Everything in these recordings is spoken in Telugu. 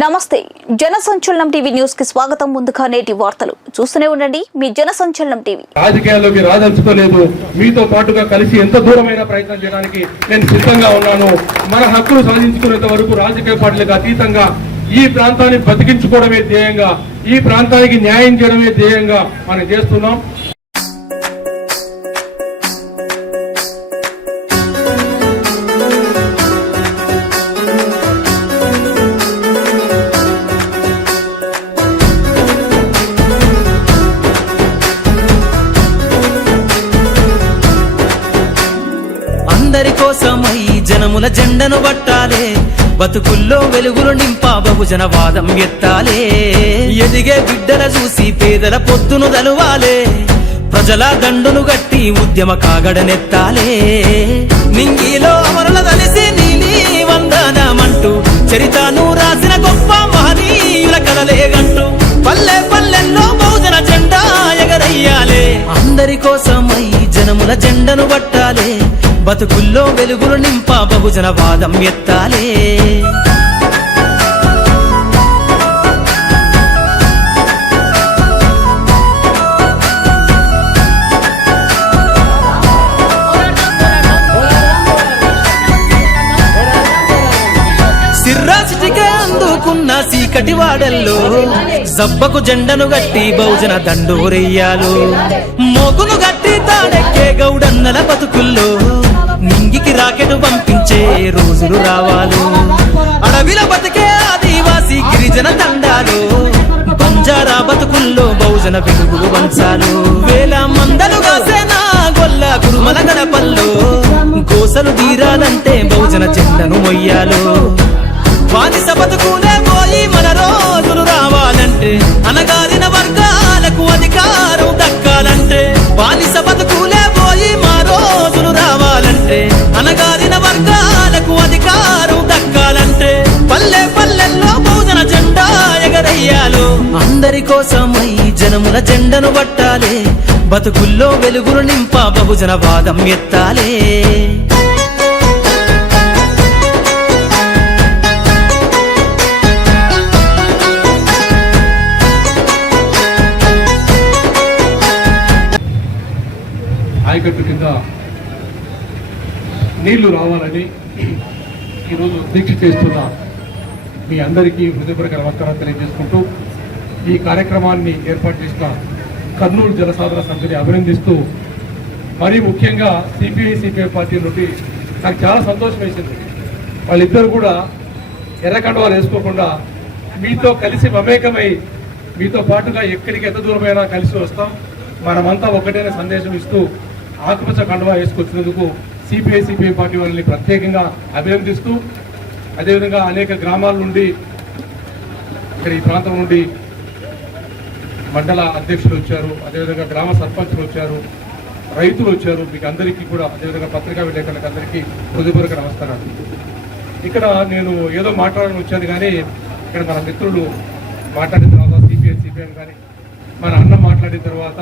నమస్తే జన సంచలనం టీవీ న్యూస్ కి స్వాగతం. ముందుగా నేటి వార్తలు చూస్తూనే ఉండండి. మీ జన సంచలనం టీవీ. రాజకీయాల్లోకి రాదలుచుకోలేదు. మీతో పాటుగా కలిసి ఎంత దూరమైన ప్రయత్నం చేయడానికి నేను సిద్ధంగా ఉన్నాను. మన హక్కులు సాధించుకునేంత వరకు రాజకీయ పార్టీలకు అతీతంగా ఈ ప్రాంతాన్ని బతికించుకోవడమే ధ్యేయంగా, ఈ ప్రాంతానికి న్యాయం చేయడమే ధ్యేయంగా మనం చేస్తున్నాం. అందరి కోసమై జనముల జెండను పట్టాలే, బతుకుల్లో వెలుగులు నింపా బహుజన వాదం ఎత్తాలే. ఎదిగే బిడ్డల చూసి పేదల పొద్దును దలువాలే, ప్రజల దండును గట్టి ఉద్యమ కాగడనెత్తాలే. నింగిలో అమరుల దలిసి నీలి వందనమంటూ చరితను రాసిన గొప్ప మహనీయుల కలలేగంటూ పల్లె పల్లెల్లో బహుజన జెండా ఎగరయ్యాలే. అందరి కోసమై జనముల జెండను పట్టాలే, బతుకుల్లో వెలుగులు నింపా బహుజన వాదం ఎత్తాలే. సిర్రాసిటికే అందుకున్న సీకటి వాడల్లో జబ్బకు జెండను గట్టి బహుజన దండోరెయ్యాలు. మోగును గట్టి తాడెక్కే గౌడన్నల బతుకుల్లో నింగికి రాకెట్ పంపించే రోజులు రావాలు. అడవిల బతికే ఆదివాసి గిరిజన తండాలు, బంజారా బతుకుల్లో బహుజన వెలుగులు వంచాలు. వేల మందలుగా సేనా గొల్ల గురుమల గడపల్లో గోసలు తీరాలంటే బహుజన జెండను మొయ్యాలు. బానిస బతుకునే పోయి మన రోజులు రావాలంటే, అనగారిన వర్గాలకు అధికారం దక్కాలంటే. బానిస బతుకులే పోయి మా రోజులు రావాలంటే, అనగారిన వర్గాలకు అధికారం దక్కాలంటే. పల్లె పల్లెల్లో బహుజన జెండా ఎగరయ్యాలు. అందరి కోసమై జనముల జెండను పట్టాలే, బతుకుల్లో వెలుగులు నింపా బహుజన వాదం ఎత్తాలే. ఆయకట్టు కింద నీళ్లు రావాలని ఈరోజు దీక్ష చేస్తున్న మీ అందరికీ హృదయపూర్వక నమస్కారం తెలియజేసుకుంటూ, ఈ కార్యక్రమాన్ని ఏర్పాటు చేసిన కర్నూలు జలసాధన సమితిని అభినందిస్తూ, మరీ ముఖ్యంగా సిపిఐ పార్టీ నుండి నాకు చాలా సంతోషం వేసింది. వాళ్ళిద్దరు కూడా ఎర్రకండవాలు వేసుకోకుండా మీతో కలిసి మమేకమై మీతో పాటుగా ఎక్కడికి ఎంత దూరమైనా కలిసి వస్తాం, మనమంతా ఒకటైన సందేశం ఇస్తూ ఆకుపచ్చ కండువా వేసుకొచ్చినందుకు సిపిఐ పార్టీ వాళ్ళని ప్రత్యేకంగా అభినందిస్తూ, అదేవిధంగా అనేక గ్రామాల నుండి ఇక్కడ ఈ ప్రాంతం నుండి మండల అధ్యక్షులు వచ్చారు, అదేవిధంగా గ్రామ సర్పంచులు వచ్చారు, రైతులు వచ్చారు. మీకు అందరికీ కూడా, అదేవిధంగా పత్రికా విలేకరులకు అందరికీ హృదయపూర్వక నమస్కారాలు. ఇక్కడ నేను ఏదో మాట్లాడాలని వచ్చాను, కానీ ఇక్కడ మన మిత్రులు మాట్లాడిన తర్వాత సిపిఐ కానీ మన అన్న మాట్లాడిన తర్వాత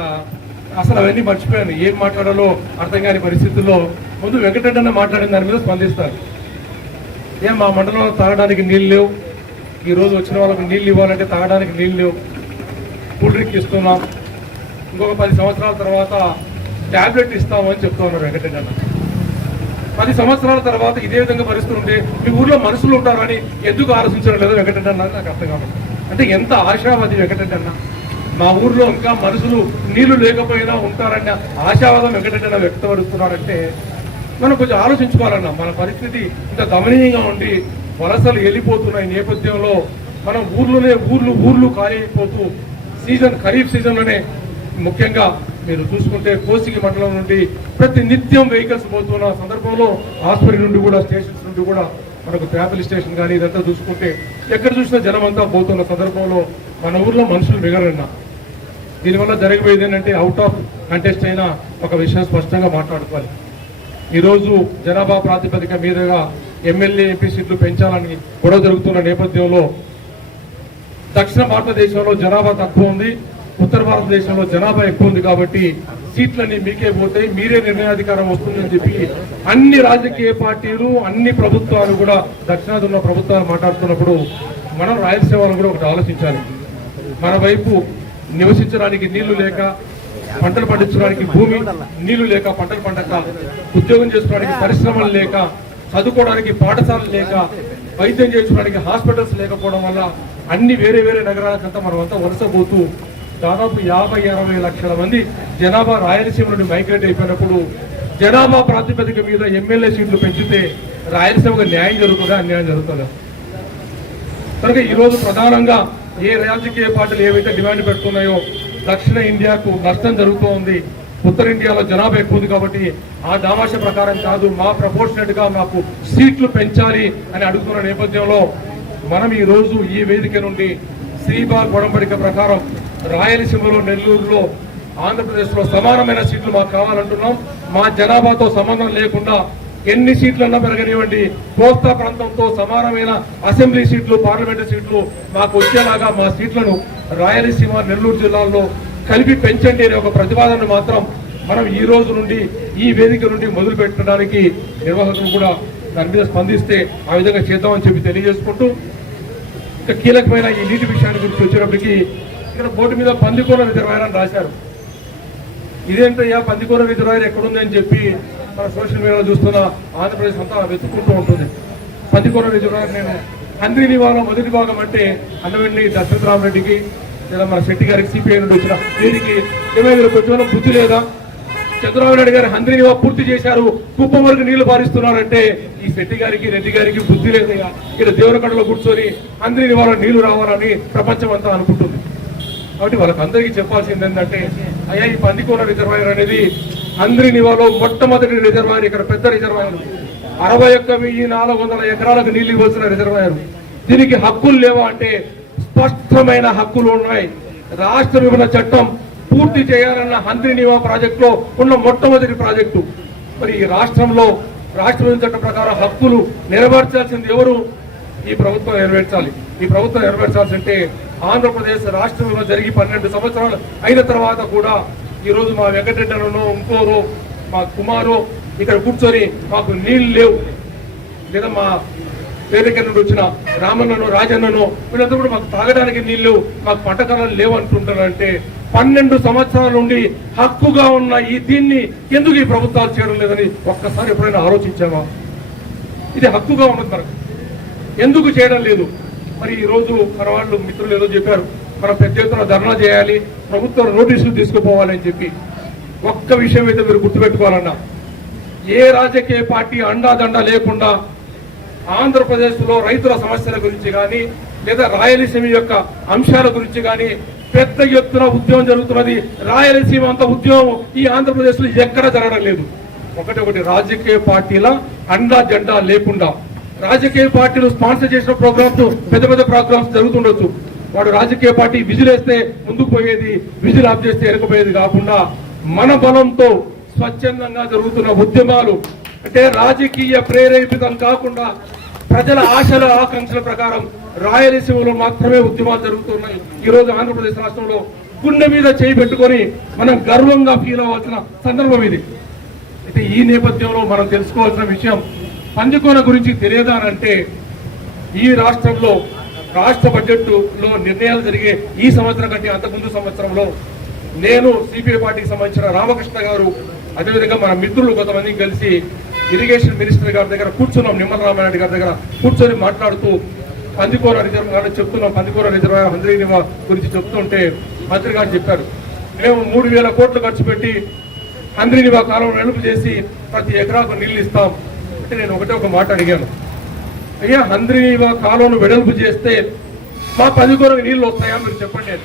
అసలు అవన్నీ మర్చిపోయాను. ఏం మాట్లాడాలో అర్థం కాని పరిస్థితుల్లో ముందు వెంకటరెడ్డి మాట్లాడిన దాని మీద స్పందిస్తారు. ఏం మా మండలంలో తాగడానికి నీళ్ళు లేవు, ఈరోజు వచ్చిన వాళ్ళకు నీళ్ళు ఇవ్వాలంటే తాగడానికి నీళ్ళు లేవు, కూల్ డ్రింక్ ఇస్తున్నాం, ఇంకొక 10 సంవత్సరాల తర్వాత ట్యాబ్లెట్ ఇస్తామని చెప్తా ఉన్నారు వెంకటరెడ్డి అన్న. 10 సంవత్సరాల తర్వాత ఇదే విధంగా పరిస్థితులు ఉంటే మీ ఊర్లో మనుషులు ఉంటారని ఎందుకు ఆలోచించడం లేదు వెంకటరెడ్డి అన్న? నాకు అర్థం కావాలి. అంటే ఎంత ఆశావాది వెంకటరెడ్డి అన్న. మా ఊర్లో ఇంకా మనుషులు నీళ్లు లేకపోయినా ఉంటారన్న ఆశావాదం వెంకటరెడ్డి వ్యక్తపరుస్తున్నారంటే మనం కొంచెం ఆలోచించుకోవాలన్నా. మన పరిస్థితి ఇంత దమనీయంగా ఉండి వలసలు వెళ్ళిపోతున్న ఈ నేపథ్యంలో మనం ఊర్లోనే ఊర్లు ఖాళీ అయిపోతూ ఖరీఫ్ సీజన్లోనే ముఖ్యంగా మీరు చూసుకుంటే కోసిగి మండలం నుండి ప్రతి నిత్యం వెహికల్స్ పోతున్న సందర్భంలో హాస్పిటల్ నుండి కూడా, స్టేషన్స్ నుండి కూడా, మనకు ట్రావెల్ స్టేషన్ కానీ ఇదంతా చూసుకుంటే ఎక్కడ చూసినా జనం అంతా పోతున్న సందర్భంలో మన ఊర్లో మనుషులు మిగలన్నా. దీనివల్ల జరిగిపోయేది ఏంటంటే అవుట్ ఆఫ్ కంటెస్ట్ అయినా ఒక విషయం స్పష్టంగా మాట్లాడుకోవాలి. ఈరోజు జనాభా ప్రాతిపదిక మీదుగా ఎమ్మెల్యే ఎంపీ సీట్లు పెంచాలని గొడవ జరుగుతున్న నేపథ్యంలో దక్షిణ భారతదేశంలో జనాభా తక్కువ ఉంది, ఉత్తర భారతదేశంలో జనాభా ఎక్కువ ఉంది. కాబట్టి సీట్లన్నీ మీకే పోతాయి, మీరే నిర్ణయాధికారం వస్తుందని చెప్పి అన్ని రాజకీయ పార్టీలు అన్ని ప్రభుత్వాలు కూడా దక్షిణాది ఉన్న ప్రభుత్వాలు మాట్లాడుతున్నప్పుడు మనం రాయలసీమ వాళ్ళు కూడా ఒకటి ఆలోచించాలి. మన వైపు నివసించడానికి నీళ్లు లేక, పంటలు పండించడానికి భూమి నీళ్లు లేక, పంటలు పండక, ఉద్యోగం చేసుకోవడానికి పరిశ్రమలు లేక, చదువుకోవడానికి పాఠశాలలు లేక, వైద్యం చేసుకోవడానికి హాస్పిటల్స్ లేకపోవడం వల్ల అన్ని వేరే వేరే నగరాలకంతా మనం అంతా వలసపోతూ దాదాపు 50-60 లక్షల మంది జనాభా రాయలసీమ నుండి మైగ్రేట్ అయిపోయినప్పుడు జనాభా ప్రాతిపదిక మీద ఎమ్మెల్యే సీట్లు పెంచితే రాయలసీమకు న్యాయం జరుగుతుందా, అన్యాయం జరుగుతుందా? కనుక ఈరోజు ప్రధానంగా ఏ రాజకీయ పార్టీలు ఏవైతే డిమాండ్ పెడుతున్నాయో దక్షిణ ఇండియాకు నష్టం జరుగుతూ ఉంది, ఉత్తర ఇండియాలో జనాభా ఎక్కువ ఉంది కాబట్టి ఆ దామాష ప్రకారం కాదు, మా ప్రపోర్షనేట్ గా మాకు సీట్లు పెంచాలి అని అడుగుతున్న నేపథ్యంలో మనం ఈ రోజు ఈ వేదిక నుండి శ్రీబాగ్ ఒడంబడిక ప్రకారం రాయలసీమలో, నెల్లూరులో, ఆంధ్రప్రదేశ్ లో సమానమైన సీట్లు మాకు కావాలంటున్నాం. మా జనాభాతో సంబంధం లేకుండా ఎన్ని సీట్లన్నా పెరగనివ్వండి, కోస్తా ప్రాంతంతో సమానమైన అసెంబ్లీ సీట్లు, పార్లమెంటు సీట్లు మాకు వచ్చేలాగా మా సీట్లను రాయలసీమ, నెల్లూరు జిల్లాల్లో కలిపి పెంచండి అనే ఒక ప్రతిపాదన మాత్రం మనం ఈ రోజు నుండి ఈ వేదిక నుండి మొదలు పెట్టడానికి నిర్వాహకులు కూడా దాని మీద స్పందిస్తే ఆ విధంగా చేద్దామని చెప్పి తెలియజేసుకుంటూ, ఇంకా కీలకమైన ఈ నీటి విషయాన్ని గురించి వచ్చేటప్పటికి ఇక్కడ బోర్డు మీద పందికోన రిజర్వాయర్ అని రాశారు. ఇదేంటయ్యా పందికోన రిజర్వాయర్ ఎక్కడుంది అని చెప్పి మన సోషల్ మీడియాలో చూస్తున్న ఆంధ్రప్రదేశ్ అంతా వెతుక్కుంటూ ఉంటుంది. పందికోన రిజర్వాయర్ నేను హంద్రీనివాలో మొదటి భాగం అంటే అన్నవెండి దశరథ రామరెడ్డికి లేదా మన శెట్టి గారికి సిపిఐ నుండి వచ్చిన వీరికి ఏమైనా కొంచెం బుద్ధి లేదా? చంద్రబాబు నాయుడు గారు హంద్రీనివా పూర్తి చేశారు, కుప్పం వరకు నీళ్లు పారిస్తున్నారంటే ఈ శెట్టి గారికి, రెడ్డి గారికి బుద్ధి లేదయ్యా. ఇక్కడ దేవరకడలో కూర్చొని హంద్రీనివాలో నీళ్లు రావాలని ప్రపంచం అంతా అనుకుంటుంది. కాబట్టి వాళ్ళకందరికీ చెప్పాల్సింది ఏంటంటే, అయ్యా ఈ పందికోన రిజర్వాయర్ అనేది హంద్రీనివాలో మొట్టమొదటి రిజర్వాయర్, ఇక్కడ పెద్ద రిజర్వాయర్, 61,400 ఎకరాలకు నీళ్లు ఇవ్వాల్సిన రిజర్వాయర్. దీనికి హక్కులు లేవా అంటే స్పష్టమైన హక్కులు ఉన్నాయి. రాష్ట్ర విభజన చట్టం పూర్తి చేయాలన్న హంద్రీనివా ప్రాజెక్టులో ఉన్న మొట్టమొదటి ప్రాజెక్టు. మరి ఈ రాష్ట్రంలో రాష్ట్ర విభజన చట్టం ప్రకారం హక్కులు నెరవేర్చాల్సింది ఎవరు? ఈ ప్రభుత్వం నెరవేర్చాలి. ఈ ప్రభుత్వం నెరవేర్చాల్సి అంటే ఆంధ్రప్రదేశ్ రాష్ట్ర విభజన జరిగి 12 సంవత్సరాలు అయిన తర్వాత కూడా ఈ రోజు మా వెంకటరెడ్డనో, ఇంకోరో, మా కుమారో ఇక్కడ కూర్చొని మాకు నీళ్లు లేవు, లేదా మా వేదిక నుండి వచ్చిన రామన్నను, రాజన్నను వీళ్ళందరూ కూడా మాకు తాగడానికి నీళ్లు, మాకు పంట కాలాలు లేవు అంటుంటారంటే 12 సంవత్సరాల నుండి హక్కుగా ఉన్న ఈ దీన్ని ఎందుకు ఈ ప్రభుత్వాలు చేయడం లేదని ఒక్కసారి ఎప్పుడైనా ఆలోచించామా? ఇది హక్కుగా ఉన్నది, మనకు ఎందుకు చేయడం లేదు? మరి ఈ రోజు మన వాళ్ళు మిత్రులు ఏదో చెప్పారు, మనం పెద్ద ఎత్తున ధర్నా చేయాలి, ప్రభుత్వం నోటీసులు తీసుకుపోవాలని చెప్పి. ఒక్క విషయం అయితే మీరు గుర్తుపెట్టుకోవాలన్నా, ఏ రాజకీయ పార్టీ అండాదండ లేకుండా ఆంధ్రప్రదేశ్ లో రైతుల సమస్యల గురించి కానీ, లేదా రాయలసీమ యొక్క అంశాల గురించి కానీ పెద్ద ఎత్తున ఉద్యమం జరుగుతున్నది. రాయలసీమ అంత ఉద్యమం ఈ ఆంధ్రప్రదేశ్ లో ఎక్కడ జరగడం లేదు. ఒకటి రాజకీయ పార్టీల అండా జెండా లేకుండా, రాజకీయ పార్టీలు స్పాన్సర్ చేసిన ప్రోగ్రామ్స్, పెద్ద పెద్ద ప్రోగ్రామ్స్ జరుగుతుండొచ్చు. వాడు రాజకీయ పార్టీ విజిల్ వేస్తే ముందుకు పోయేది, విజిల్ ఆఫ్ చేస్తే వెనకపోయేది కాకుండా మన బలంతో స్వచ్ఛందంగా జరుగుతున్న ఉద్యమాలు, అంటే రాజకీయ ప్రేరేపితం కాకుండా ప్రజల ఆశల ఆకాంక్షల ప్రకారం రాయలసీమలో మాత్రమే ఉద్యమాలు జరుగుతున్నాయి. ఈ రోజు ఆంధ్రప్రదేశ్ రాష్ట్రంలో గుండె మీద చేయి పెట్టుకొని మనం గర్వంగా ఫీల్ అవ్వాల్సిన సందర్భం ఇది. అయితే ఈ నేపథ్యంలో మనం తెలుసుకోవాల్సిన విషయం, పందికోన గురించి తెలియదా అంటే, ఈ రాష్ట్రంలో రాష్ట్ర బడ్జెట్ లో నిర్ణయాలు జరిగే ఈ సంవత్సరం కంటే అంతకుముందు సంవత్సరంలో నేను సిపిఐ పార్టీకి సంబంధించిన రామకృష్ణ గారు, అదేవిధంగా మన మిత్రులు కొంతమంది కలిసి ఇరిగేషన్ మినిస్టర్ గారి దగ్గర కూర్చున్నాం, నిమ్మల రామారెడ్డి గారి దగ్గర కూర్చొని మాట్లాడుతూ పందికోన రిజర్వాయర్ చెప్తున్నాం. పందికోన రిజర్వాయర్ హంద్రీనివా గురించి చెప్తుంటే మంత్రి గారు చెప్పారు, మేము 3,000 కోట్లు ఖర్చు పెట్టి హంద్రీనివా కాలువను వెలుపు చేసి ప్రతి ఎకరాకు నీళ్లు ఇస్తాం అంటే నేను ఒక మాట అడిగాను, అయ్యా హంద్రీనివా కాలువను వెడల్పు చేస్తే మా పందికోనకు నీళ్లు వస్తాయా మీరు చెప్పండి.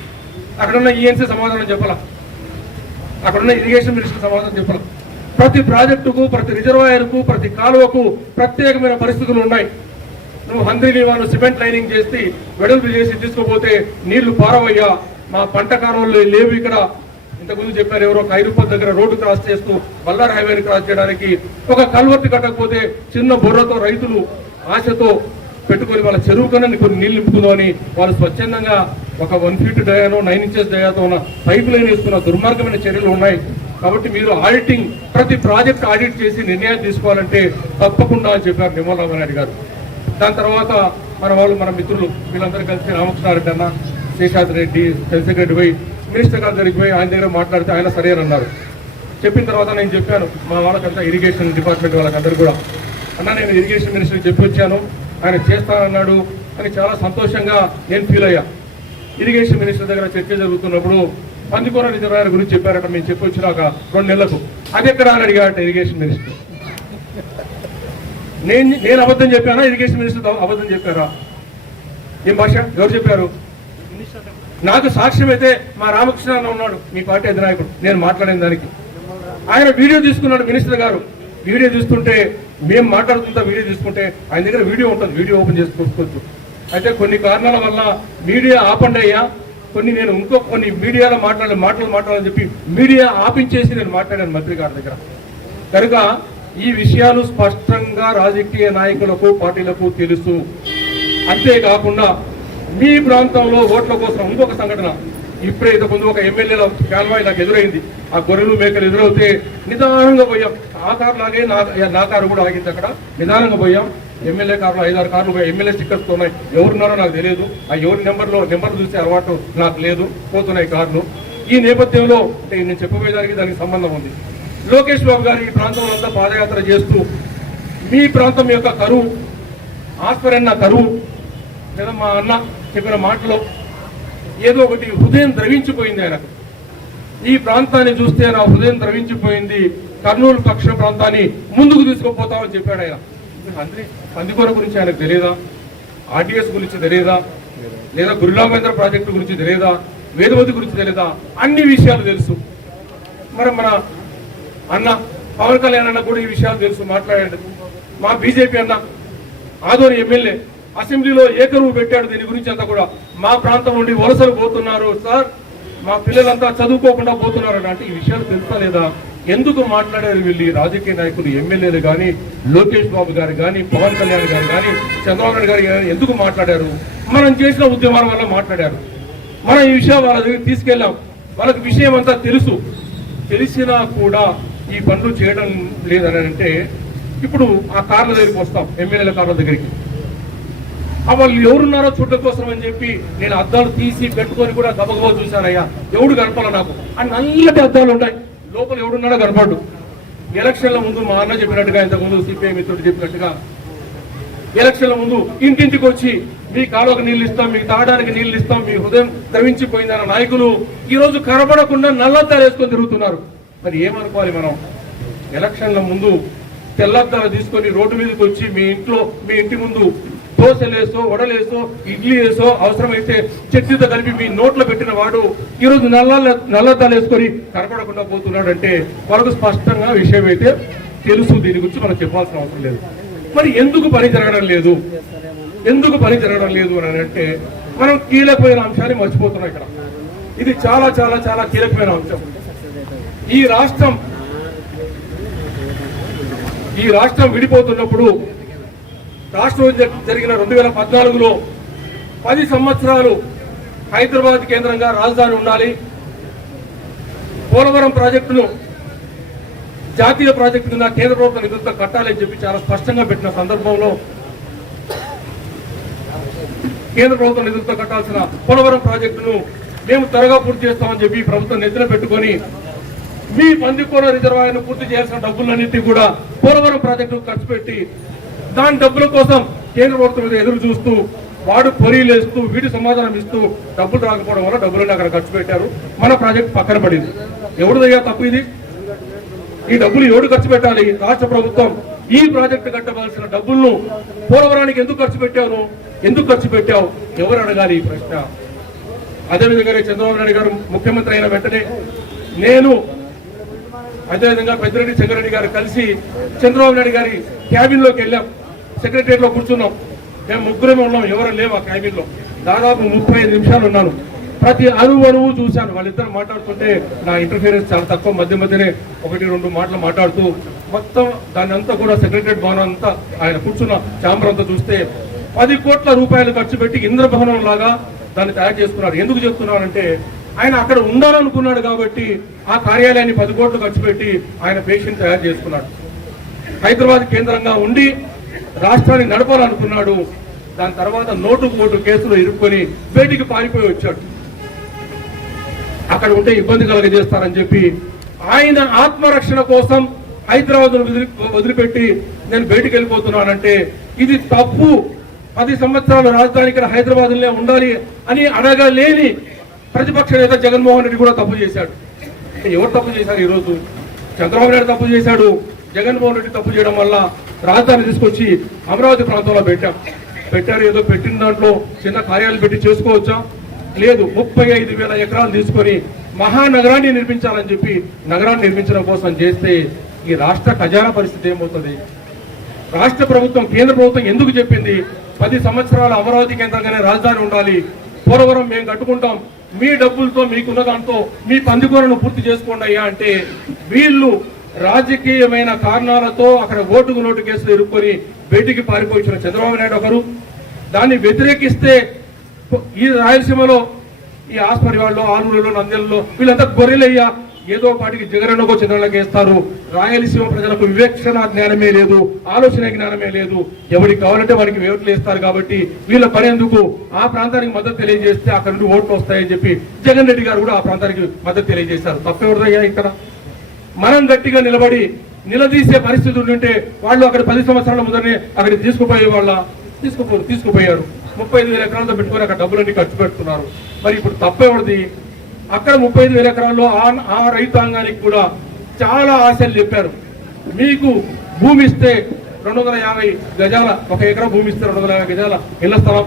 అక్కడున్న ఈఎన్సీ సమాధానం చెప్పాల, అక్కడున్న ఇరిగేషన్ మినిస్టర్ సమాధానం చెప్పాల. ప్రతి ప్రాజెక్టుకు, ప్రతి రిజర్వాయర్కు, ప్రతి కాలువకు ప్రత్యేకమైన పరిస్థితులు ఉన్నాయి. నువ్వు హంద్రీనివాను సిమెంట్ లైనింగ్ చేసి వెడల్పు చేసి తీసుకుపోతే నీళ్లు పారవయ్యా, మా పంట కాలువలు లేవు. ఇక్కడ ఇంతకుముందు చెప్పారు ఎవరో ఖైరూపత్ దగ్గర రోడ్డు క్రాస్ చేస్తూ బల్లార్ హైవేని క్రాస్ చేయడానికి ఒక కల్వర్తి కట్టకపోతే చిన్న బుర్రతో రైతులు ఆశతో పెట్టుకొని వాళ్ళ చెరువు కన్నా కొన్ని నీళ్లు నింపుకుందామని వాళ్ళు స్వచ్ఛందంగా ఒక 1 ఫీట్ డయానో 9 ఇంచెస్ డయాతో ఉన్న పైప్ లైన్ వేసుకున్న దుర్మార్గమైన చర్యలు ఉన్నాయి. కాబట్టి మీరు ఆడిటింగ్, ప్రతి ప్రాజెక్ట్ ఆడిట్ చేసి నిర్ణయాలు తీసుకోవాలంటే తప్పకుండా అని చెప్పారు నిమ్మల రామారెడ్డి గారు. దాని తర్వాత మన వాళ్ళు మన మిత్రులు వీళ్ళందరూ కలిసి రామకృష్ణారెడ్డి అన్న, శేషాద్రి రెడ్డి, చంద్రశేఖర్ రెడ్డి పోయి మినిస్టర్ గారి దగ్గరికి పోయి ఆయన దగ్గర మాట్లాడితే ఆయన సరే అని అన్నారు. చెప్పిన తర్వాత నేను చెప్పాను మా వాళ్ళకంతా ఇరిగేషన్ డిపార్ట్మెంట్ వాళ్ళకందరూ కూడా, అన్న నేను ఇరిగేషన్ మినిస్టర్కి చెప్పి వచ్చాను, ఆయన చేస్తానన్నాడు అని చాలా సంతోషంగా నేను ఫీల్ అయ్యా. ఇరిగేషన్ మినిస్టర్ దగ్గర చర్చ జరుగుతున్నప్పుడు పందికొర రిజర్వాయర్ గురించి చెప్పారట. మేము చెప్పి వచ్చినాక 2 నెలలకు అది ఎక్కడ అని అడిగారట ఇరిగేషన్ మినిస్టర్. నేను అబద్ధం చెప్పానా, ఇరిగేషన్ మినిస్టర్ అబద్ధం చెప్పారా? ఏం భాష, ఎవరు చెప్పారు? నాకు సాక్ష్యం అయితే మా రామకృష్ణ ఉన్నాడు, మీ పార్టీ అధినాయకుడు, నేను మాట్లాడిన దానికి. ఆయన వీడియో తీసుకున్నాడు మినిస్టర్ గారు. వీడియో తీసుకుంటే మేము మాట్లాడుతుంటా వీడియో తీసుకుంటే ఆయన దగ్గర వీడియో ఉంటుంది, వీడియో ఓపెన్ చేసుకోవచ్చు. అయితే కొన్ని కారణాల వల్ల మీడియా ఆపండి అయ్యా, నేను కొన్ని మీడియాలో మాట్లాడాలని చెప్పి మీడియా ఆపించేసి నేను మాట్లాడాను మంత్రి గారి దగ్గర. కనుక ఈ విషయాలు స్పష్టంగా రాజకీయ నాయకులకు పార్టీలకు తెలుసు. అంతేకాకుండా మీ ప్రాంతంలో ఓట్ల కోసం ఇంకొక సంఘటన, ఇప్పుడే ఇంతకుముందు ఒక ఎమ్మెల్యేల కాల్వాయి నాకు ఎదురైంది. ఆ గొర్రెలు మేకలు ఎదురవుతే నిదానంగా పోయాం. ఆ కారు లాగే నా కారు కూడా ఆగింది అక్కడ. నిదానంగా పోయాం. ఎమ్మెల్యే కార్లు 5-6 కార్లు ఎమ్మెల్యే స్టిక్కర్స్ ఉన్నాయి. ఎవరున్నారో నాకు తెలియదు. ఆ ఎవరి నెంబర్ చూసే అలవాటు నాకు లేదు. పోతున్నాయి కార్లు. ఈ నేపథ్యంలో అంటే నేను చెప్పబోయేదానికి దానికి సంబంధం ఉంది. లోకేష్ బాబు గారు ఈ ప్రాంతంలో అంతా పాదయాత్ర చేస్తూ మీ ప్రాంతం యొక్క కరువు, ఆస్పరన్న కరువు లేదా మా అన్న చెప్పిన మాటలో ఏదో ఒకటి హృదయం ద్రవించిపోయింది ఆయనకు. ఈ ప్రాంతాన్ని చూస్తే నా హృదయం ద్రవించిపోయింది, కర్నూలు పక్ష ప్రాంతాన్ని ముందుకు తీసుకుపోతామని చెప్పాడు ఆయన. అందరి పందికొర గురించి ఆయనకు తెలియదా? ఆర్టీఎస్ గురించి తెలియదా? లేదా గురురామేంద్ర ప్రాజెక్టు గురించి తెలియదా? వేదవతి గురించి తెలియదా? అన్ని విషయాలు తెలుసు. మరి మన అన్న పవన్ కళ్యాణ్ అన్న కూడా ఈ విషయాలు తెలుసు, మాట్లాడాడు. మా బీజేపీ అన్న ఆదోని ఎమ్మెల్యే అసెంబ్లీలో ఏకరువు పెట్టాడు. దీని గురించి అంతా కూడా మా ప్రాంతం నుండి వలసలు పోతున్నారు సార్, మా పిల్లలంతా చదువుకోకుండా పోతున్నారు అంటే ఈ విషయాలు తెలుసా లేదా? ఎందుకు మాట్లాడారు వీళ్ళు రాజకీయ నాయకులు, ఎమ్మెల్యేలు కానీ, లోకేష్ బాబు గారు కానీ, పవన్ కళ్యాణ్ గారు కానీ, చంద్రబాబు నాయుడు గారు కానీ ఎందుకు మాట్లాడారు? మనం చేసిన ఉద్యమాల వల్ల మాట్లాడారు. మనం ఈ విషయం వాళ్ళ దగ్గర తీసుకెళ్ళాం. వాళ్ళకి విషయం అంతా తెలుసు. తెలిసినా కూడా ఈ పనులు చేయడం లేదని అంటే ఇప్పుడు ఆ కార్ల దగ్గరికి వస్తాం, ఎమ్మెల్యేల కార్ల దగ్గరికి. వాళ్ళు ఎవరున్నారో చూడటం కోసం అని చెప్పి నేను అద్దాలు తీసి పెట్టుకొని కూడా గబగబా చూశానయ్యా. ఎవడు కనపాల నాకు అని నల్లటి అద్దాలు ఉంటాయి, లోపల ఎవడున్నాడో కనపడ్డు. ఎలక్షన్ల ముందు మా అన్న చెప్పినట్టుగా, ఇంతకుముందు సిపిఐ మిత్రుడు చెప్పినట్టుగా ఎలక్షన్ల ముందు ఇంటింటికి వచ్చి మీ కాలువకు నీళ్ళు ఇస్తాం, మీకు తాగడానికి నీళ్లు ఇస్తాం, మీ హృదయం ద్రవించిపోయిందన్న నాయకులు ఈ రోజు కనబడకుండా నల్లద్దాలు వేసుకొని తిరుగుతున్నారు. మరి ఏమనుకోవాలి మనం? ఎలక్షన్ల ముందు తెల్లద్దాలు తీసుకొని రోడ్డు మీదకి వచ్చి మీ ఇంటి ముందు దోశలేసో, వడలేసో, ఇడ్లీ వేసో, అవసరమైతే చట్నీతో కలిపి మీ నోట్లో పెట్టిన వాడు ఈరోజు నల్లద్దాలు వేసుకొని కనపడకుండా పోతున్నాడు అంటే వాళ్ళకు స్పష్టంగా విషయం అయితే తెలుసు. దీని గురించి మనం చెప్పాల్సిన అవసరం లేదు. మరి ఎందుకు పని జరగడం లేదు అని అంటే మనం కీలకమైన అంశాన్ని మర్చిపోతున్నాం ఇక్కడ. ఇది చాలా చాలా చాలా కీలకమైన అంశం. ఈ రాష్ట్రం విడిపోతున్నప్పుడు రాష్ట్రం జరిగిన 2014లో 10 సంవత్సరాలు హైదరాబాద్ కేంద్రంగా రాజధాని ఉండాలి, పోలవరం ప్రాజెక్టును జాతీయ ప్రాజెక్టు కింద కేంద్ర ప్రభుత్వం నిధులతో కట్టాలని చెప్పి చాలా స్పష్టంగా పెట్టిన సందర్భంలో కేంద్ర ప్రభుత్వం నిధులతో కట్టాల్సిన పోలవరం ప్రాజెక్టును మేము త్వరగా పూర్తి చేస్తామని చెప్పి ప్రభుత్వం నెత్తిన పెట్టుకొని మీ పందికొర రిజర్వాయర్ను పూర్తి చేయాల్సిన డబ్బులన్నింటినీ కూడా పోలవరం ప్రాజెక్టు ఖర్చు పెట్టి దాని డబ్బుల కోసం కేంద్ర ప్రభుత్వం మీద ఎదురు చూస్తూ వాడు పొరీలేస్తూ వీటి సమాధానం ఇస్తూ డబ్బులు రాకపోవడం వల్ల డబ్బులను అక్కడ ఖర్చు పెట్టారు. మన ప్రాజెక్ట్ పక్కన పడింది. ఎవరిదయ్యా తప్పు ఇది? ఈ డబ్బులు ఎవడు ఖర్చు పెట్టాలి? రాష్ట్ర ప్రభుత్వం. ఈ ప్రాజెక్టు కట్టవలసిన డబ్బులను పోలవరానికి ఎందుకు ఖర్చు పెట్టావు? ఎవరు అడగాలి ఈ ప్రశ్న? అదేవిధంగా చంద్రబాబు నాయుడు గారు ముఖ్యమంత్రి అయిన వెంటనే నేను అదేవిధంగా పెద్దిరెడ్డి చెంగారెడ్డి గారు కలిసి చంద్రబాబు నాయుడు గారి క్యాబిన్ లోకి వెళ్ళాం. సెక్రటరియట్ లో కూర్చున్నాం. మేము ముగ్గురమే ఉన్నాం, ఎవరు లేవు ఆ క్యాబిన్ లో. దాదాపు 35 నిమిషాలు ఉన్నాను. ప్రతి అణువు చూశాను. వాళ్ళిద్దరు మాట్లాడుతుంటే నా ఇంటర్ఫీరెన్స్ చాలా తక్కువ, మధ్యనే 1-2 మాటలు మాట్లాడుతూ మొత్తం దాన్ని అంతా కూడా సెక్రటరియట్ భవనం అంతా ఆయన కూర్చున్న ఛాంబర్ అంతా చూస్తే 10 కోట్ల రూపాయలు ఖర్చు పెట్టి ఇంద్రభవనం లాగా దాన్ని తయారు చేసుకున్నారు. ఎందుకు చెప్తున్నానంటే ఆయన అక్కడ ఉండాలనుకున్నాడు కాబట్టి ఆ కార్యాలయాన్ని 10 కోట్లు ఖర్చు పెట్టి ఆయన పేషెంట్ తయారు చేసుకున్నాడు. హైదరాబాద్ కేంద్రంగా ఉండి రాష్ట్రాన్ని నడపాలనుకున్నాడు. దాని తర్వాత నోటుకు ఓటు కేసులో ఇరుక్కొని బయటికి పారిపోయి వచ్చాడు. అక్కడ ఉంటే ఇబ్బంది కలగజేస్తారని చెప్పి ఆయన ఆత్మరక్షణ కోసం హైదరాబాద్ వదిలిపెట్టి నేను బయటికి వెళ్ళిపోతున్నానంటే ఇది తప్పు. 10 సంవత్సరాల రాజధాని ఇక్కడ హైదరాబాద్లో ఉండాలి అని అడగలేని ప్రతిపక్ష నేత జగన్మోహన్ రెడ్డి కూడా తప్పు చేశాడు. ఎవరు తప్పు చేశారు? ఈరోజు చంద్రబాబు నాయుడు తప్పు చేశాడు. జగన్మోహన్ రెడ్డి తప్పు చేయడం వల్ల రాజధాని తీసుకొచ్చి అమరావతి ప్రాంతంలో పెట్టారు. ఏదో పెట్టిన దాంట్లో చిన్న కార్యాలయం పెట్టి చేసుకోవచ్చా? లేదు. 35,000 ఎకరాలు తీసుకొని మహానగరాన్ని నిర్మించాలని చెప్పి నగరాన్ని నిర్మించడం కోసం చేస్తే ఈ రాష్ట్ర ఖజానా పరిస్థితి ఏమవుతుంది? రాష్ట్ర ప్రభుత్వం, కేంద్ర ప్రభుత్వం ఎందుకు చెప్పింది 10 సంవత్సరాల అమరావతి కేంద్రంగానే రాజధాని ఉండాలి, పోలవరం మేము కట్టుకుంటాం, మీ డబ్బులతో మీకున్న దాంతో మీ పందికూరను పూర్తి చేసుకోండి అయ్యా అంటే వీళ్ళు రాజకీయమైన కారణాలతో అక్కడ ఓటుకు నోటు కేసులు ఇరుక్కొని బయటికి పారిపోయించిన చంద్రబాబు నాయుడు ఒకరు. దాన్ని వ్యతిరేకిస్తే ఈ రాయలసీమలో ఈ ఆస్పరి వాళ్ళు, ఆలూరులో, నంద్యాలలో వీళ్ళంతా గొర్రెలయ్యా, ఏదో పాటికి జగనన్నకో చంద్రన్నకి వేస్తారు. రాయలసీమ ప్రజలకు వివేక్షణ జ్ఞానమే లేదు, ఆలోచన జ్ఞానమే లేదు. ఎవరికి కావాలంటే వారికి ఓట్లు వేస్తారు. కాబట్టి వీళ్ళ పని ఎందుకు? ఆ ప్రాంతానికి మద్దతు తెలియజేస్తే అక్కడ నుండి ఓట్లు వస్తాయని చెప్పి జగన్ రెడ్డి గారు కూడా ఆ ప్రాంతానికి మద్దతు తెలియజేశారు. తప్పెవరిదయ్యా ఇక్కడ? మనం గట్టిగా నిలబడి నిలదీసే పరిస్థితి ఉంటే వాళ్ళు అక్కడ 10 సంవత్సరాల ముందరనే అక్కడికి తీసుకుపోయారు. 35,000 ఎకరాలతో పెట్టుకుని అక్కడ డబ్బులన్నీ ఖర్చు పెడుతున్నారు. మరి ఇప్పుడు తప్పెవరిది? అక్కడ 35,000 ఎకరాల్లో ఆ రైతాంగానికి కూడా చాలా ఆశలు చెప్పారు. మీకు భూమి ఇస్తే 250 గజాల, 1 ఎకరా భూమి ఇస్తే 250 గజాల ఇళ్ల స్థలం,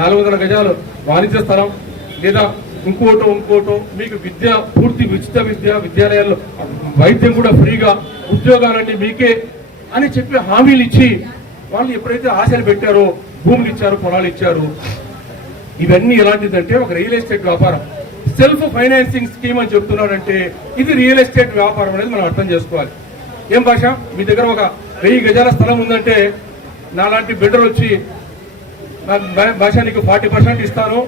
400 గజాలు వాణిజ్య స్థలం, లేదా ఇంకోటో మీకు విద్య, పూర్తి ఉచిత విద్యాలయాల్లో వైద్యం కూడా ఫ్రీగా, ఉద్యోగాలన్నీ మీకే అని చెప్పి హామీలు ఇచ్చి వాళ్ళు ఎప్పుడైతే ఆశలు పెట్టారో భూములు ఇచ్చారు, పొలాలు ఇచ్చారు. ఇవన్నీ ఎలాంటిదంటే ఒక రియల్ ఎస్టేట్ వ్యాపారం, సెల్ఫ్ ఫైనాన్సింగ్ స్కీమ్ అని చెప్తున్నాడంటే ఇది రియల్ ఎస్టేట్ వ్యాపారం అనేది మనం అర్థం చేసుకోవాలి. ఏం భాష? మీ దగ్గర ఒక 1000 గజాల స్థలం ఉందంటే నాలాంటి బిల్డర్ వచ్చి భాష నీకు 40% ఇస్తాను,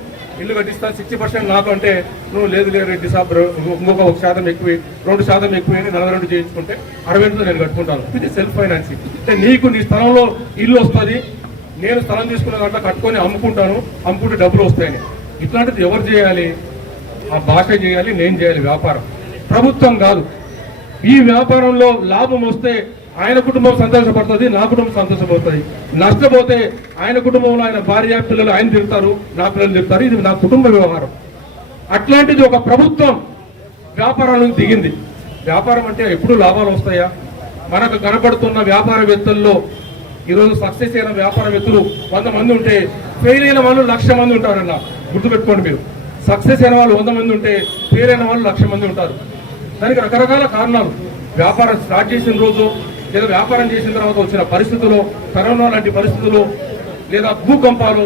ఇల్లు కట్టిస్తాను, 60% నాకు అంటే నువ్వు లేదు రెడ్డి సాబ్ ఇంకొక 1% ఎక్కువ, 2% ఎక్కువ 42 చేయించుకుంటే 60 నేను కట్టుకుంటాను. ఇది సెల్ఫ్ ఫైనాన్సింగ్. అంటే నీకు నీ స్థలంలో ఇల్లు వస్తుంది, నేను స్థలం తీసుకున్న దాంట్లో కట్టుకొని అమ్ముకుంటే డబ్బులు వస్తాయని. ఇట్లాంటిది ఎవరు చేయాలి? ఆ భాష చేయాలి, నేను చేయాలి వ్యాపారం, ప్రభుత్వం కాదు. ఈ వ్యాపారంలో లాభం వస్తే ఆయన కుటుంబం సంతోషపడుతుంది, నా కుటుంబం సంతోషపడుతుంది. నష్టపోతే ఆయన కుటుంబంలో ఆయన భార్య పిల్లలు ఆయన తిడతారు, నా పిల్లలు తిడతారు. ఇది నా కుటుంబ వ్యవహారం. అట్లాంటిది ఒక ప్రభుత్వం వ్యాపారాలకు దిగింది. వ్యాపారం అంటే ఎప్పుడు లాభాలు వస్తాయా? మనకు కనపడుతున్న వ్యాపారవేత్తల్లో ఈరోజు సక్సెస్ అయిన వ్యాపారవేత్తలు 100 మంది ఉంటే ఫెయిల్ అయిన వాళ్ళు 1,00,000 మంది ఉంటారన్న. గుర్తుపెట్టుకోండి మీరు. సక్సెస్ అయిన వాళ్ళు 100 మంది ఉంటే ఫెయిల్ అయిన వాళ్ళు 1,00,000 మంది ఉంటారు. దానికి రకరకాల కారణాలు. వ్యాపారం స్టార్ట్ చేసిన రోజు, లేదా వ్యాపారం చేసిన తర్వాత వచ్చిన పరిస్థితులు, కరోనా లాంటి పరిస్థితులు, లేదా భూకంపాలు,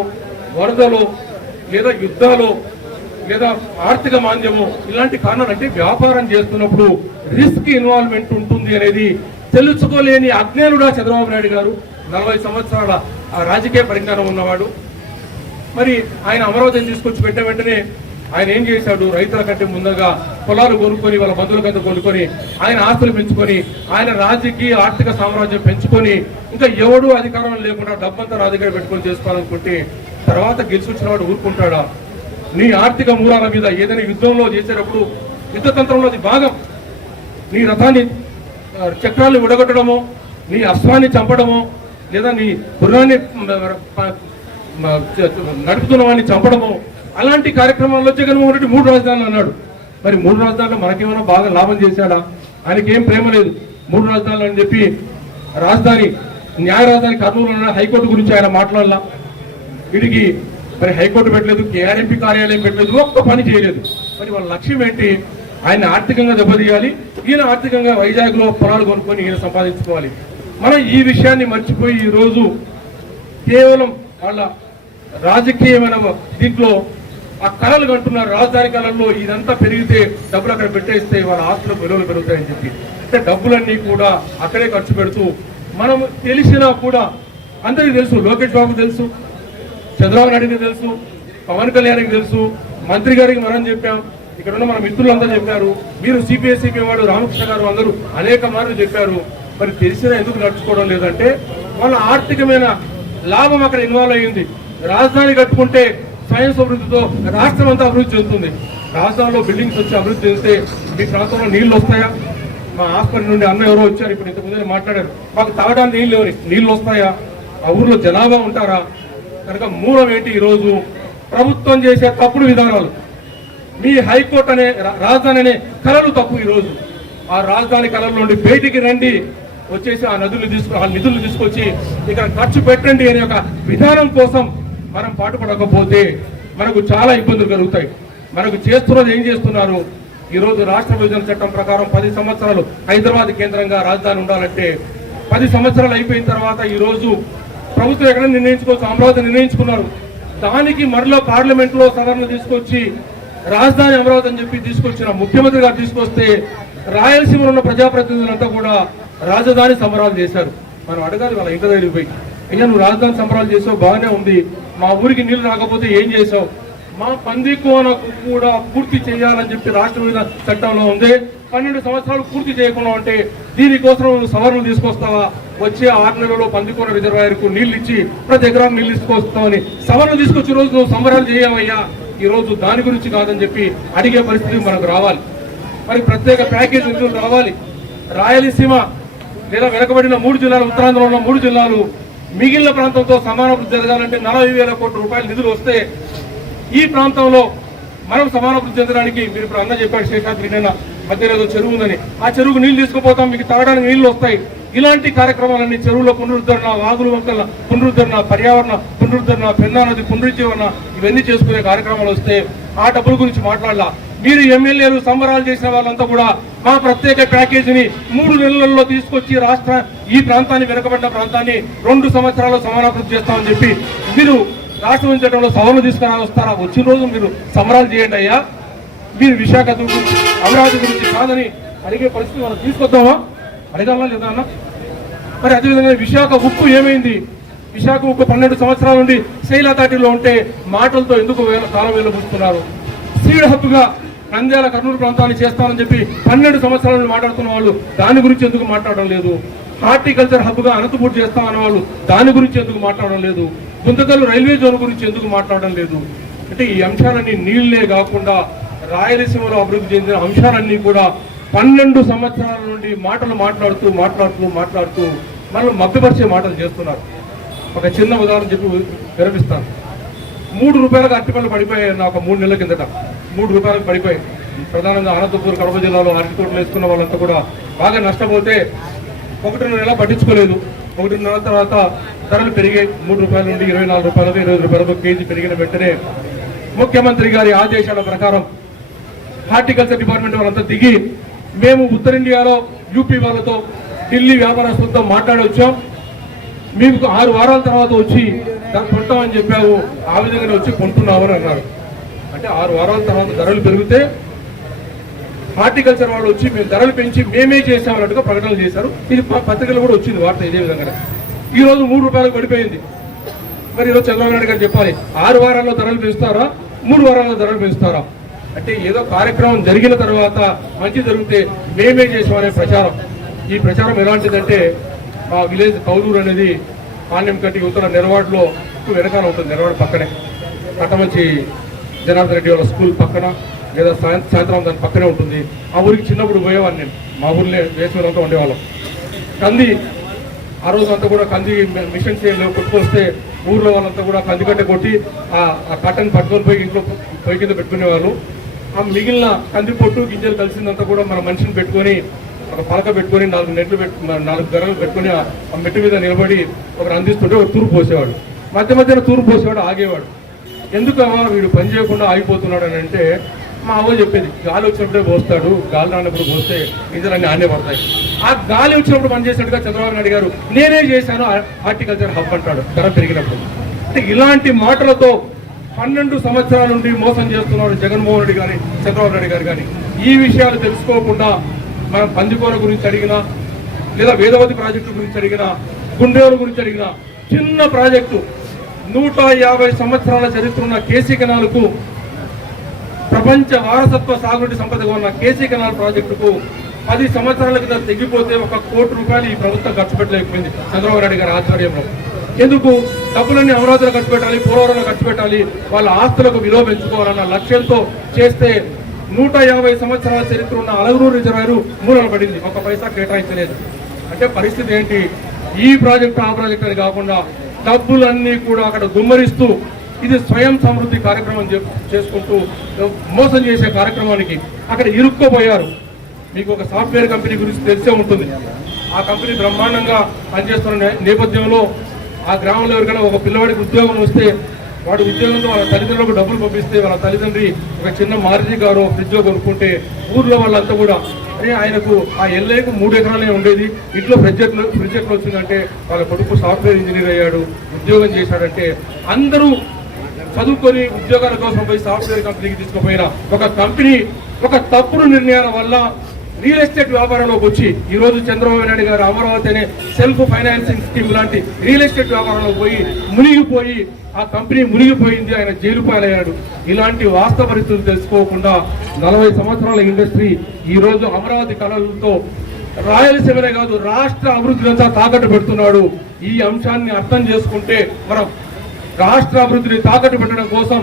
వరదలు, లేదా యుద్ధాలు, లేదా ఆర్థిక మాంద్యము, ఇలాంటి కారణాలు. అంటే వ్యాపారం చేస్తున్నప్పుడు రిస్క్ ఇన్వాల్వ్మెంట్ ఉంటుంది అనేది తెలుసుకోలేని అజ్ఞానుడా చంద్రబాబు నాయుడు గారు. 40 సంవత్సరాల రాజకీయ పరిజ్ఞానం ఉన్నవాడు. మరి ఆయన అమరావతిని తీసుకొచ్చి పెట్టే వెంటనే ఆయన ఏం చేశాడు? రైతుల కంటే ముందుగా పొలాలు కొనుక్కొని, వాళ్ళ బంధువుల కంటే కొనుక్కొని, ఆయన ఆస్తులు పెంచుకొని, ఆయన రాజకీయ ఆర్థిక సామ్రాజ్యం పెంచుకొని, ఇంకా ఎవడు అధికారం లేకుండా డబ్బంతా రాజకీయ పెట్టుకొని చేసుకోవాలనుకుంటే తర్వాత గెలిచి వచ్చిన వాడు ఊరుకుంటాడా? నీ ఆర్థిక మూలాల మీద ఏదైనా యుద్ధంలో చేసేటప్పుడు యుద్ధతంత్రంలో అది భాగం. నీ రథాన్ని చక్రాన్ని విడగొట్టడమో, నీ అశ్వాన్ని చంపడమో, లేదా నీ గుర్రాన్ని నడుపుతున్న వాడిని చంపడమో, అలాంటి కార్యక్రమాల్లో జగన్మోహన్ రెడ్డి 3 రాజధానులు అన్నాడు. మరి 3 రాజధానులు మనకేమైనా బాగా లాభం చేశాడా? ఆయనకి ఏం ప్రేమ లేదు. 3 రాజధానులు అని చెప్పి రాజధాని, న్యాయ రాజధాని కర్నూలు హైకోర్టు గురించి ఆయన మాట్లాడాల. వీడికి మరి హైకోర్టు పెట్టలేదు, కేఆర్ఎంపీ కార్యాలయం పెట్టలేదు, ఒక్క పని చేయలేదు. మరి వాళ్ళ లక్ష్యం ఏంటి? ఆయన ఆర్థికంగా దెబ్బతీయాలి, ఈయన ఆర్థికంగా వైజాగ్లో పొలాలు కొనుక్కొని ఈయన సంపాదించుకోవాలి. మనం ఈ విషయాన్ని మర్చిపోయి ఈరోజు కేవలం వాళ్ళ రాజకీయమైన దీంట్లో ఆ కళలు కంటున్నారు. రాజధాని కళల్లో ఇదంతా పెరిగితే డబ్బులు అక్కడ పెట్టేస్తే వాళ్ళ ఆస్తులకు విలువలు పెరుగుతాయని చెప్పి, అంటే డబ్బులన్నీ కూడా అక్కడే ఖర్చు పెడుతూ, మనం తెలిసినా కూడా అందరికీ తెలుసు, లోకేష్ బాబుకి తెలుసు, చంద్రబాబు నాయుడికి తెలుసు, పవన్ కళ్యాణ్కి తెలుసు, మంత్రి గారికి మనం చెప్పాం, ఇక్కడ ఉన్న మన మిత్రులందరూ చెప్పారు, మీరు సిపిఐ వాడు రామకృష్ణ గారు అందరూ అనేక మార్లు చెప్పారు. మరి తెలిసినా ఎందుకు నడుచుకోవడం లేదంటే వాళ్ళ ఆర్థికమైన లాభం అక్కడ ఇన్వాల్వ్ అయ్యింది. రాజధాని కట్టుకుంటే స్వయం సమృద్ధితో రాష్ట్రం అంతా అభివృద్ధి చెందుతుంది. రాజధానిలో బిల్డింగ్స్ వచ్చి అభివృద్ధి చెందితే మీ ప్రాంతంలో నీళ్లు వస్తాయా? మా హాస్పిటల్ నుండి అన్న ఎవరో వచ్చారు, ఇప్పుడు ఇంతకుముందు మాట్లాడారు, మాకు తాగడానికి నీళ్లు వస్తాయా? ఆ ఊర్లో జనాభా ఉంటారా? కనుక మూలం ఏంటి? ఈరోజు ప్రభుత్వం చేసే తప్పుడు విధానాలు. మీ హైకోర్టు అనే రాజధాని అనే కళలు తప్పు. ఈరోజు ఆ రాజధాని కళల నుండి బయటికి రండి, వచ్చేసి ఆ నిధులు తీసుకొచ్చి ఇక్కడ ఖర్చు పెట్టండి అనే ఒక విధానం కోసం మనం పాటుపడకపోతే మనకు చాలా ఇబ్బందులు కలుగుతాయి. మనకు చేస్తున్నది ఏం చేస్తున్నారు? ఈరోజు రాష్ట్ర విభజన చట్టం ప్రకారం 10 సంవత్సరాలు హైదరాబాద్ కేంద్రంగా రాజధాని ఉండాలంటే 10 సంవత్సరాలు అయిపోయిన తర్వాత ఈరోజు ప్రభుత్వం ఎక్కడ నిర్ణయించుకోవచ్చు? అమరావతి నిర్ణయించుకున్నారు. దానికి మరలో పార్లమెంట్ లో సవరణ తీసుకొచ్చి రాజధాని అమరావతి అని చెప్పి తీసుకొచ్చిన ముఖ్యమంత్రి గారు తీసుకొస్తే రాయలసీమలో ఉన్న ప్రజాప్రతినిధులంతా కూడా రాజధాని సంబరాలు చేశారు. మనం అడగాలి వాళ్ళ ఇంటి దగ్గరికి పోయి, అయ్యా నువ్వు రాజధాని సంబరాలు చేసావు, బాగానే ఉంది, మా ఊరికి నీళ్లు రాకపోతే ఏం చేసావు? మా పందికోనకు కూడా పూర్తి చేయాలని చెప్పి రాష్ట్ర విభజన చట్టంలో ఉంది. 12 సంవత్సరాలు పూర్తి చేయకుండా ఉంటే దీనికోసం సవరణలు తీసుకొస్తావా? వచ్చే 6 నెలల్లో పందికోన రిజర్వాయర్కు నీళ్లు ఇచ్చి ప్రతి ఎకరానికి నీళ్లు తీసుకొస్తామని సవరణ తీసుకొచ్చి రోజు నువ్వు సంబరాలు చేయవయ్యా. ఈ రోజు దాని గురించి కాదని చెప్పి అడిగే పరిస్థితి మనకు రావాలి. మరి ప్రత్యేక ప్యాకేజ్ నిధులు రావాలి. రాయలసీమ లేదా వెనకబడిన 3 జిల్లాలు, ఉత్తరాంధ్రలో ఉన్న 3 జిల్లాలు మిగిలిన ప్రాంతంతో సమానాభివృద్ధి జరగాలంటే 40,000 కోట్ల రూపాయల నిధులు వస్తే ఈ ప్రాంతంలో మనం సమానాభివృద్ధి చెందడానికి మీరు ఇప్పుడు అన్న చెప్పాడు శేషాద్రి మధ్యలో ఏదో చెరువు ఉందని, ఆ చెరువుకు నీళ్లు తీసుకుపోతాం, మీకు తాగడానికి నీళ్లు వస్తాయి. ఇలాంటి కార్యక్రమాలన్నీ చెరువుల పునరుద్ధరణ, వాగుల వంకల పునరుద్ధరణ, పర్యావరణ పునరుద్ధరణ, పెన్నా నది పునరుజ్జీవన ఇవన్నీ చేసుకునే కార్యక్రమాలు వస్తే ఆ డబ్బుల గురించి మాట్లాడాల. మీరు ఎమ్మెల్యేలు సంబరాలు చేసిన వాళ్ళంతా కూడా మా ప్రత్యేక ప్యాకేజీని 3 నెలల్లో తీసుకొచ్చి ఈ ప్రాంతాన్ని వెనుకబడిన ప్రాంతాన్ని 2 సంవత్సరాల్లో సమానాభివృద్ధి చేస్తామని చెప్పి మీరు రాష్ట్ర విభజనలో సవరణ తీసుకురా వస్తారా? వచ్చిన రోజు మీరు సంబరాలు చేయండి అయ్యా. మీరు విశాఖ గురించి, అమరావతి గురించి కాదని అడిగే పరిస్థితి మనం తీసుకొద్దామా? అడగాలా లేదా అన్న? మరి అదేవిధంగా విశాఖ ఉక్కు ఏమైంది? విశాఖ ఉక్కు 12 సంవత్సరాల నుండి శైలాతాటిలో ఉంటే మాటలతో ఎందుకు కాలం వెళ్ళబుస్తున్నారు? సీడ్ హబ్ గా నంద్యాల, కర్నూలు ప్రాంతాన్ని చేస్తానని చెప్పి 12 సంవత్సరాల నుండి మాట్లాడుతున్న వాళ్ళు దాని గురించి ఎందుకు మాట్లాడడం లేదు? హార్టికల్చర్ హబ్ గా అనంతపూర్ చేస్తామన్న వాళ్ళు దాని గురించి ఎందుకు మాట్లాడడం లేదు? గుంతకల్లు రైల్వే జోన్ గురించి ఎందుకు మాట్లాడడం లేదు? అంటే ఈ అంశాలన్నీ నీళ్లే కాకుండా రాయలసీమలో అభివృద్ధి చెందిన అంశాలన్నీ కూడా 12 సంవత్సరాల నుండి మాట్లాడుతూ మనం మభ్యపరిచే మాటలు చేస్తున్నారు. ఒక చిన్న ఉదాహరణ చెప్పి విరమిస్తాను. 3 రూపాయలకు అరటిపళ్ళు పడిపోయాయి. నాకు 3 నెలల కిందట 3 రూపాయలకు పడిపోయాయి. ప్రధానంగా అనంతపూర్, కడప జిల్లాలో అరటి తోటలు వేసుకున్న వాళ్ళంతా కూడా బాగా నష్టపోతే 1 నెల పట్టించుకోలేదు. 1 నెలల తర్వాత ధరలు పెరిగాయి. 3 రూపాయల నుండి 24 రూపాయలకు, 20 రూపాయలకు కేజీ పెరిగిన వెంటనే ముఖ్యమంత్రి గారి ఆదేశాల ప్రకారం హార్టికల్చర్ డిపార్ట్మెంట్ వాళ్ళంతా దిగి మేము ఉత్తర ఇండియాలో యూపీ వాళ్ళతో, ఢిల్లీ వ్యాపారస్తులతో మాట్లాడొచ్చాం, మీకు 6 వారాల తర్వాత వచ్చి కొంటామని చెప్పావు, ఆ విధంగానే వచ్చి కొంటున్నామని అన్నారు. అంటే 6 వారాల తర్వాత ధరలు పెరిగితే హార్టికల్చర్ వాళ్ళు వచ్చి మేము ధరలు పెంచి మేమే చేసామన్నట్టుగా ప్రకటనలు చేశారు. ఇది పత్రికలు కూడా వచ్చింది వార్త ఇదే విధంగానే. ఈ రోజు 3 రూపాయలకు పడిపోయింది. మరి ఈరోజు చంద్రబాబు నాయుడు గారు చెప్పాలి, 6 వారాల్లో ధరలు పెంచుతారా, 3 వారాల్లో ధరలు పెంచుతారా? అంటే ఏదో కార్యక్రమం జరిగిన తర్వాత మంచి జరిగితే మేమే చేసామనే ప్రచారం. ఈ ప్రచారం ఎలాంటిదంటే, మా విలేజ్ కౌలూరు అనేది పాణ్యంకట్టి యువతల నెరవాడలో వెనకాల ఉంటుంది. నెరవాడ పక్కనే కట్టమంచి జనార్దన్ రెడ్డి వాళ్ళ స్కూల్ పక్కన, లేదా సాయంత్రం దాని పక్కనే ఉంటుంది. ఆ ఊరికి చిన్నప్పుడు పోయేవాడిని నేను. మా ఊర్లో వేసుకున్నంతా ఉండేవాళ్ళం. కంది ఆ రోజు అంతా కూడా కంది మిషన్స్ కొట్టుకొస్తే ఊర్లో వాళ్ళంతా కూడా కందికట్టె కొట్టి ఆ కట్టని పట్టుకొని పోయి ఇంట్లో పొయ్యి కింద పెట్టుకునేవాళ్ళు. ఆ మిగిలిన కంది పొట్టు గింజలు కలిసిందంతా కూడా మన మనిషిని పెట్టుకొని ఒక పలక పెట్టుకొని 4 గరలు పెట్టుకొని ఆ మెట్టు మీద నిలబడి ఒకరు అందిస్తుంటే ఒక తూర్పు పోసేవాడు. మధ్యన తూర్పు పోసేవాడు, ఆగేవాడు. ఎందుకమ్మా వీడు పని చేయకుండా ఆగిపోతున్నాడు అని అంటే మా అవ్వ చెప్పేది, గాలి వచ్చినప్పుడే పోస్తాడు, గాలి రానప్పుడు పోస్తే గింజలన్నీ ఆనే పడతాయి. ఆ గాలి వచ్చినప్పుడు పనిచేసినట్టుగా చంద్రబాబు నాయుడు గారు నేనే చేశాను హార్టికల్చర్ హబ్ అంటాడు ధర పెరిగినప్పుడు. అంటే ఇలాంటి మాటలతో 12 సంవత్సరాల నుండి మోసం చేస్తున్నాడు జగన్మోహన్ రెడ్డి గారి, చంద్రబాబు నాయుడు గారు. కానీ ఈ విషయాలు తెలుసుకోకుండా మనం పందికోన గురించి అడిగినా, లేదా వేదవతి ప్రాజెక్టు గురించి అడిగినా, గుండేరు గురించి అడిగినా, చిన్న ప్రాజెక్టు 150 సంవత్సరాల చరిత్ర ఉన్న కేసీ కెనాల్కు, ప్రపంచ వారసత్వ సాగునీటి సంపదగా ఉన్న కేసీ కెనాల్ ప్రాజెక్టుకు 10 సంవత్సరాల కింద తెగిపోతే 1 కోటి రూపాయలు ఈ ప్రభుత్వం ఖర్చు పెట్టలేకపోయింది చంద్రబాబు నాయుడు గారి ఆధ్వర్యంలో. ఎందుకు డబ్బులన్నీ అమరావతిలో ఖర్చు పెట్టాలి, పోలవరంలో ఖర్చు పెట్టాలి, వాళ్ళ ఆస్తులకు విలువ పెంచుకోవాలన్న లక్ష్యంతో చేస్తే 150 సంవత్సరాల చరిత్ర ఉన్న అలగనూరు రిజర్వాయరు మూలన పడింది, ఒక పైసా కేటాయించలేదు. అంటే పరిస్థితి ఏంటి? ఈ ప్రాజెక్టు ఆ ప్రాజెక్టు అని కాకుండా డబ్బులన్నీ కూడా అక్కడ గుమ్మరిస్తూ ఇది స్వయం సమృద్ధి కార్యక్రమం చేసుకుంటూ మోసం చేసే కార్యక్రమానికి అక్కడ ఇరుక్కోపోయారు. మీకు ఒక సాఫ్ట్వేర్ కంపెనీ గురించి తెలిసే ఉంటుంది. ఆ కంపెనీ బ్రహ్మాండంగా పనిచేస్తున్న నేపథ్యంలో ఆ గ్రామంలో ఎవరికైనా ఒక పిల్లవాడికి ఉద్యోగం వస్తే వాడి ఉద్యోగంతో వాళ్ళ తల్లిదండ్రులకు డబ్బులు పంపిస్తే వాళ్ళ తల్లిదండ్రి ఒక చిన్న మారుతి కారు ఫ్రిడ్జ్ కొనుక్కుంటే ఊర్లో వాళ్ళంతా కూడా అరే ఆయనకు ఆ ఎల్ఏకు 3 ఎకరాలే ఉండేది, ఇంట్లో ఫ్రిడ్జ్ ఎట్లా వచ్చిందంటే వాళ్ళ కొడుకు సాఫ్ట్వేర్ ఇంజనీర్ అయ్యాడు, ఉద్యోగం చేశాడంటే అందరూ చదువుకొని ఉద్యోగాల కోసం పోయి సాఫ్ట్వేర్ కంపెనీకి తీసుకుపోయిన ఒక కంపెనీ ఒక తప్పుడు నిర్ణయాల వల్ల రియల్ ఎస్టేట్ వ్యాపారంలోకి వచ్చి ఈ రోజు చంద్రబాబు నాయుడు గారు అమరావతి అనే సెల్ఫ్ ఫైనాన్సింగ్ స్కీమ్ లాంటి రియల్ ఎస్టేట్ వ్యాపారంలోకి పోయి మునిగిపోయి ఆ కంపెనీ మునిగిపోయింది, ఆయన జైలు పాలయ్యాడు. ఇలాంటి వాస్తవ పరిస్థితులు తెలుసుకోకుండా 40 సంవత్సరాల ఇండస్ట్రీ ఈ రోజు అమరావతి కళలతో రాయలసీమనే కాదు రాష్ట్ర అభివృద్ధినంతా తాకట్టు పెడుతున్నాడు. ఈ అంశాన్ని అర్థం చేసుకుంటే మనం రాష్ట్ర అభివృద్ధిని తాకట్టు పెట్టడం కోసం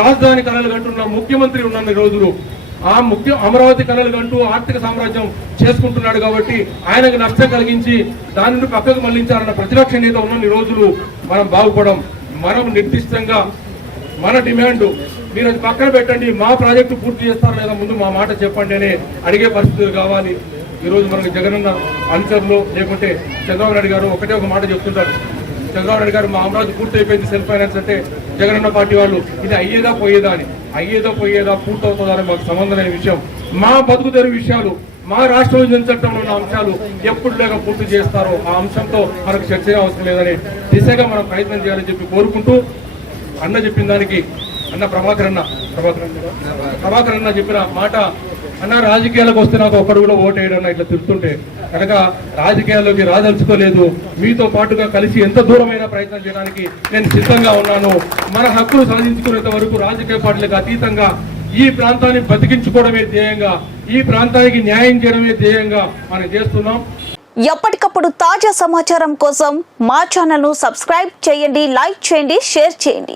రాజధాని కళలు కంటున్న ముఖ్యమంత్రి ఉన్న రోజులు అమరావతి కళలు కంటూ ఆర్థిక సామ్రాజ్యం చేసుకుంటున్నాడు కాబట్టి ఆయనకు నష్టం కలిగించి దాని నుండి పక్కకు మళ్లించాలన్న ప్రతిపక్ష నేత ఉన్న రోజులు మనం బాగుపడం. మనం నిర్దిష్టంగా మన డిమాండ్ మీరు అది పక్కన పెట్టండి, మా ప్రాజెక్టు పూర్తి చేస్తారా లేదా ముందు మా మాట చెప్పండి అని అడిగే పరిస్థితులు కావాలి. ఈరోజు మనకు జగనన్న అనుచరులు లేకుంటే చంద్రబాబు నాయుడు గారు ఒకటే ఒక మాట చెప్తుంటారు. చంద్రబాబు నాయుడు గారు మా అమరావతి పూర్తి అయిపోయింది సెల్ఫ్ ఫైనాన్స్ అంటే జగనన్న పార్టీ వాళ్ళు ఇది అయ్యేదా పోయేదా అని, అయ్యేదా పోయేదా పూర్తవుతుందా అని మాకు సంబంధం లేని విషయం. మా బతుకు తెరువు విషయాలు, మా రాష్ట్ర విభజన చట్టంలో ఉన్న అంశాలు ఎప్పుడు లేక పూర్తి చేస్తారో ఆ అంశంతో మనకు చర్చ అవసరం లేదని దిశగా మనం ప్రయత్నం చేయాలని చెప్పి కోరుకుంటూ అన్న చెప్పిన దానికి అన్న ప్రభాకర్ అన్న చెప్పిన మాట అన్న రాజకీయాలకు వస్తే నాకు ఒక్కడు కూడా ఓటు వేయడం ఇట్లా తిరుగుతుంటే కనుక రాజకీయాల్లోకి రాదలుచుకోలేదు, మీతో పాటుగా కలిసి ఎంత దూరమైన ప్రయత్నం చేయడానికి నేను సిద్ధంగా ఉన్నాను. మన హక్కులు సాధించుకునేంత వరకు రాజకీయ పార్టీలకు అతీతంగా ఈ ప్రాంతాన్ని బతికించుకోవడమే ధ్యేయంగా, ఈ ప్రాంతానికి న్యాయం చేయడమే ధ్యేయంగా మనం చేస్తున్నాం. ఎప్పటికప్పుడు తాజా సమాచారం కోసం మా ఛానల్ ను సబ్స్క్రైబ్ చేయండి, లైక్ చేయండి, షేర్ చేయండి.